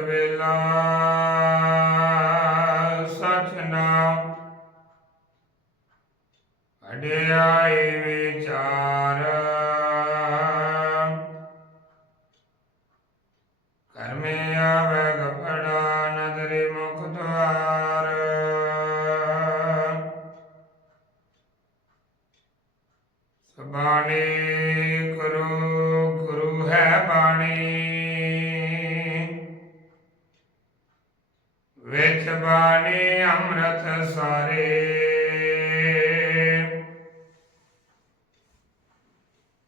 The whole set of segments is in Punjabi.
ਵੇਲਾ ਸਚ ਨਾਮ। ਅੜਿਆਈ ਵਿਚਾਰ। ਕਰਮੇ ਆਵੇ ਗਪੜਾ ਨਦਰੀ ਮੁਖ ਦਵਾਰ। ਸਬਾਣੀ ਵਿੱਚ ਬਾਣੀ ਅੰਮ੍ਰਿਤ ਸਾਰੇ।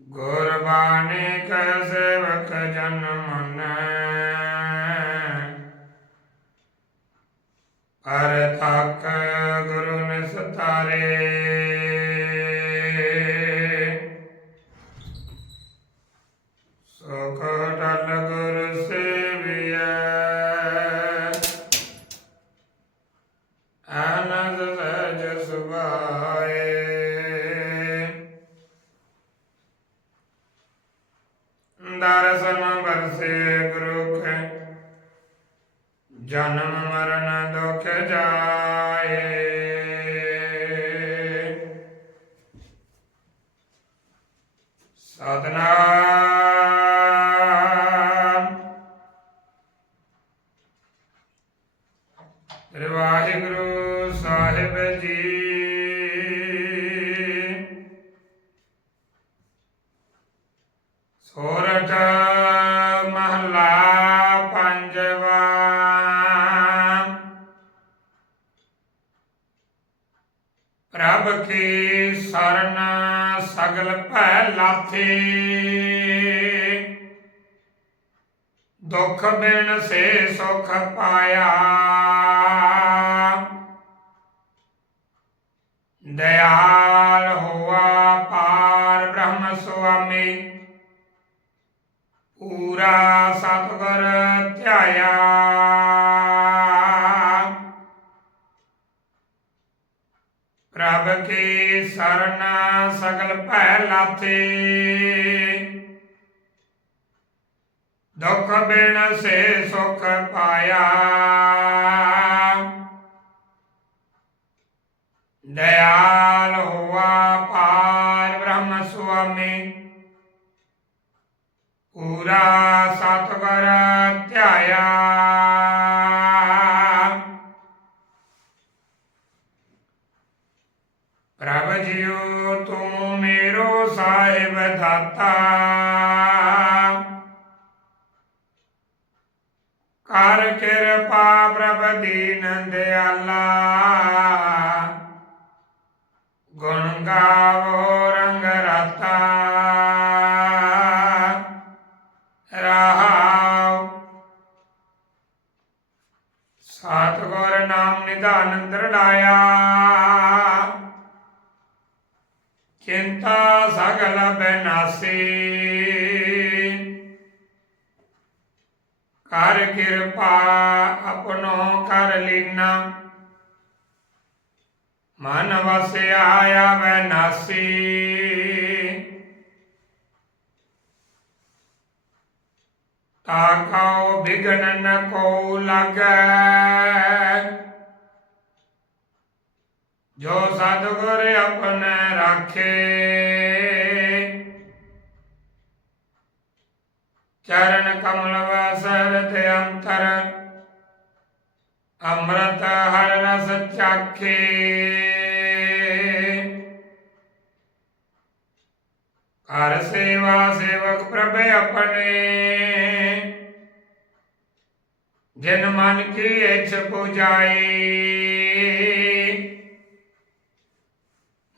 ਗੁਰਬਾਣੀ ਕੈ ਸੇਵਕ ਜਨ ਮਨ। ਅਰ ਤੱਕ ਗੁਰੂ ਨੇ ਸਤਾਰੇ ਦਰਸ਼ਨ ਵਰਸੇ ਗੁਰੂ ਕੈ ਜਨਮ ਮਰਨ ਦੁਖ ਜਾਏ। ਸਤਨਾਮ। ਸ੍ਰੀ ਵਾਹਿਗੁਰੂ ਸਾਹਿਬ ਜੀ। ਕੀ ਸਰਨ ਸਗਲ ਭੈ ਲਾਥੀ ਦੁਖ ਬਿਨ ਸੇ ਸੁਖ ਪਾਇਆ ਦਇਆਲ ਹੋਆ ਪਾਰ ਬ੍ਰਹਮ ਸੁਆਮੀ ਪੂਰਾ ਸਤਿਗੁਰ नाथे। दुख बिन से सुख पाया। दयाल हुआ पार ब्रह्म स्वामी। पूरा सतवर त्याया। ਦਾਤਾ ਕਰ ਕਿਰਪਾ ਪ੍ਰਭ ਦੀਨ ਦਿਆਲਾ। ਗੁਣ ਗਾਵੋ, ਰੰਗ ਰਤਾ। ਰਹਾਉ। ਸਤਿਗੁਰ ਨਾਮ ਨਿਧਾਨ ਦਰੜਾਇਆ ਚਿੰਤਾ ਸਗਲ ਬੈਨਾਸੀ। ਕਰ ਕਿਰਪਾ ਆਪਣੋ ਕਰ ਲੀਨਾ। ਮਨ ਵਸਿਆ ਆਵੈ ਨਾਸੀ ਤਾਕਾਉ ਬਿਗਨ ਨ ਕੋ ਲਗੈ। ਜੋ ਸਤਿਗੁਰ ਰਾਖੇ ਚਰਨ ਕਮਲ ਵਸਰ ਅੰਤਰ, ਅੰਮ੍ਰਿਤ ਹਰ ਰਸ ਚਾਖੇ। ਕਰ ਸੇਵਾ ਸੇਵਕ ਪ੍ਰਭ ਆਪਣੇ। ਜਿਨ ਮਨ ਕੀ ਇੱਛ ਪੁਜਾਈ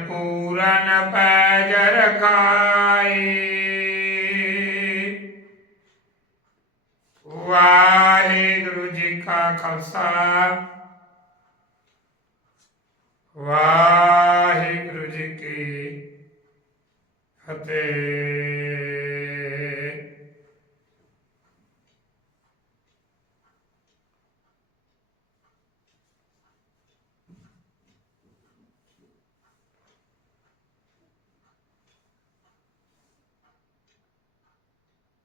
ਪੂਰਨ ਪੈਜ ਰਖਾਈ ਵਾਹਿਗੁਰੂ ਜੀ ਕਾ ਖਾਲਸਾ ਵਾਹਿਗੁਰੂ ਜੀ ਕੀ ਫਤਿਹ